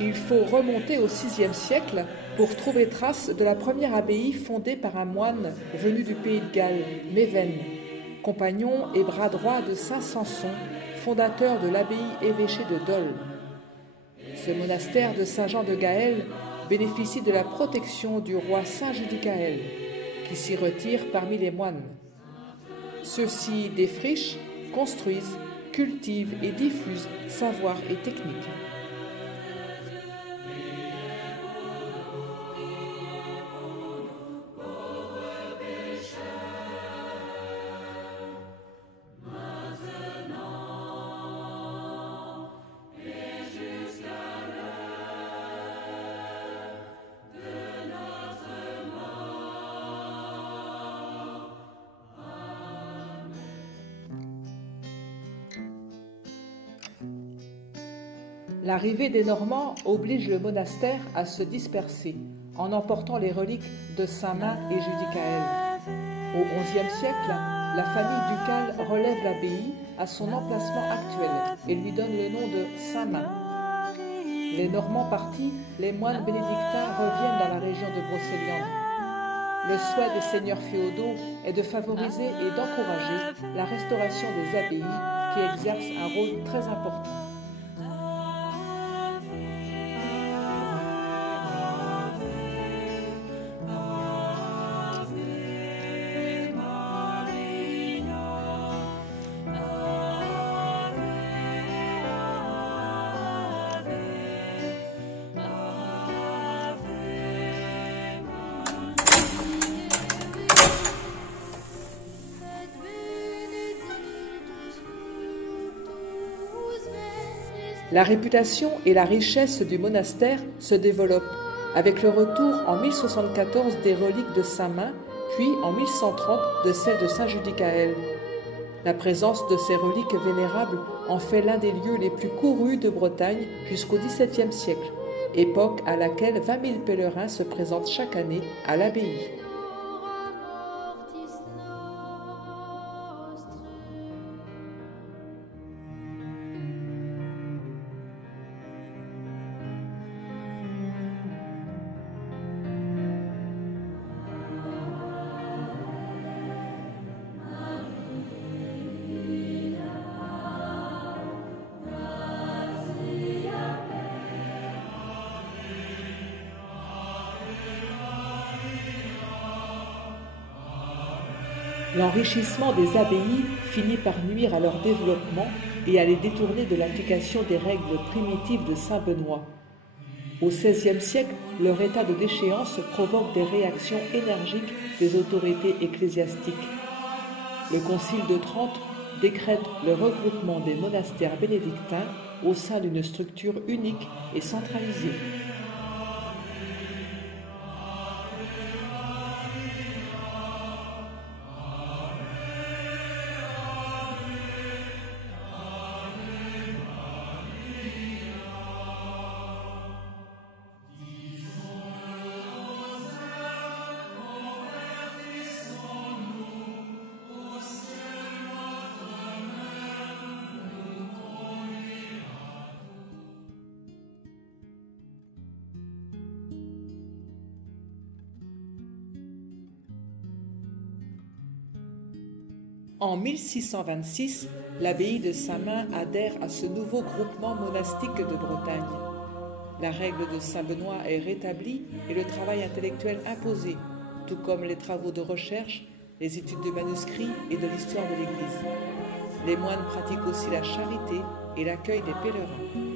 Il faut remonter au VIe siècle pour trouver trace de la première abbaye fondée par un moine venu du pays de Galles, Méven, compagnon et bras droit de saint Samson, fondateur de l'abbaye-évêché de Dol. Ce monastère de Saint-Jean de Gaël bénéficie de la protection du roi saint Judicaël, qui s'y retire parmi les moines. Ceux-ci défrichent, construisent, cultivent et diffusent savoir et techniques. L'arrivée des Normands oblige le monastère à se disperser, en emportant les reliques de Saint-Main et Judicaël. Au XIe siècle, la famille ducale relève l'abbaye à son emplacement actuel et lui donne le nom de Saint-Main. Les Normands partis, les moines bénédictins reviennent dans la région de Brocéliande. Le souhait des seigneurs féodaux est de favoriser et d'encourager la restauration des abbayes qui exercent un rôle très important. La réputation et la richesse du monastère se développent avec le retour en 1074 des reliques de Saint-Main, puis en 1130 de celles de Saint-Judicaël. La présence de ces reliques vénérables en fait l'un des lieux les plus courus de Bretagne jusqu'au XVIIe siècle, époque à laquelle 20 000 pèlerins se présentent chaque année à l'abbaye. L'enrichissement des abbayes finit par nuire à leur développement et à les détourner de l'application des règles primitives de saint Benoît. Au XVIe siècle, leur état de déchéance provoque des réactions énergiques des autorités ecclésiastiques. Le Concile de Trente décrète le regroupement des monastères bénédictins au sein d'une structure unique et centralisée. En 1626, l'abbaye de Saint-Main adhère à ce nouveau groupement monastique de Bretagne. La règle de Saint-Benoît est rétablie et le travail intellectuel imposé, tout comme les travaux de recherche, les études de manuscrits et de l'histoire de l'Église. Les moines pratiquent aussi la charité et l'accueil des pèlerins.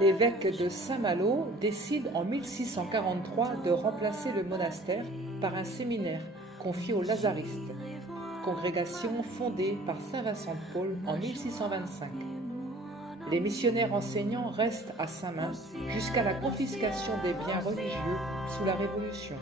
L'évêque de Saint-Malo décide en 1643 de remplacer le monastère par un séminaire confié aux lazaristes. congrégation fondée par saint Vincent de Paul en 1625. Les missionnaires enseignants restent à Saint-Main jusqu'à la confiscation des biens religieux sous la Révolution.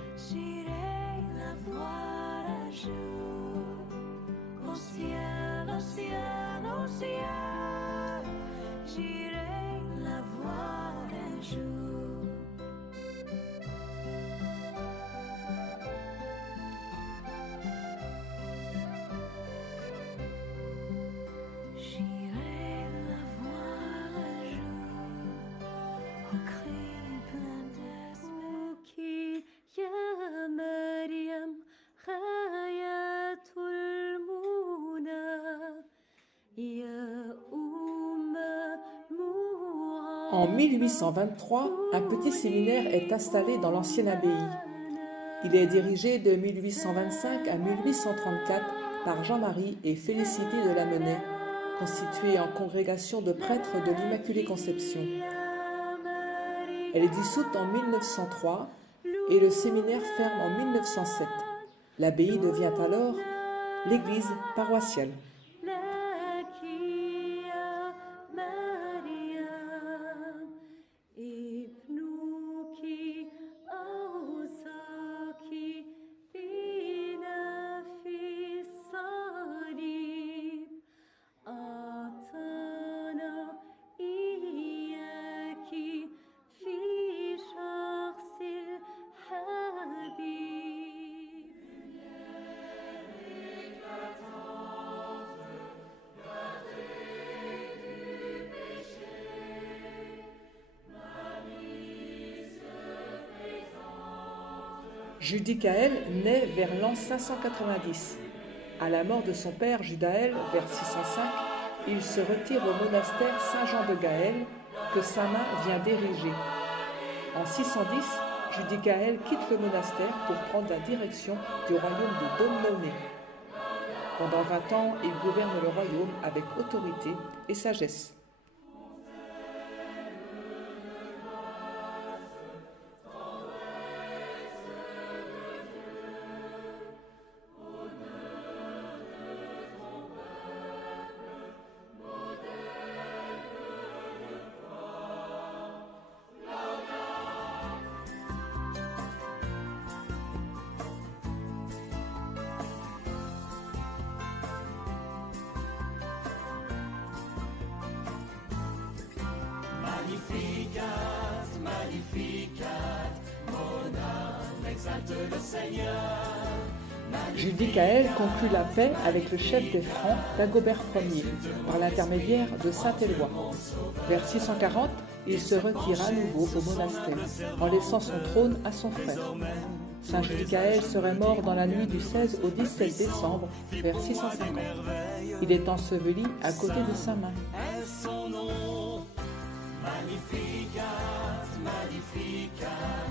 En 1823, un petit séminaire est installé dans l'ancienne abbaye. Il est dirigé de 1825 à 1834 par Jean-Marie et Félicité de Lamennais, constituée en congrégation de prêtres de l'Immaculée Conception. Elle est dissoute en 1903 et le séminaire ferme en 1907. L'abbaye devient alors l'église paroissiale. Judicaël naît vers l'an 590. À la mort de son père Judaël vers 605, il se retire au monastère Saint-Jean de Gaël que Saint-Main vient d'ériger. En 610, Judicaël quitte le monastère pour prendre la direction du royaume de Domnoné. Pendant 20 ans, il gouverne le royaume avec autorité et sagesse. Magnificat, Magnificat, mon âme exalte le Seigneur. Judicaël conclut la paix avec le chef des Francs, Dagobert Ier, par l'intermédiaire de Saint-Éloi. Vers 640, il se retire à nouveau au monastère, en laissant son trône à son frère. Saint Judicaël serait mort dans la nuit du 16 au 17 décembre, vers 650. Il est enseveli à côté de Saint-Main. Magnificat, Magnificat.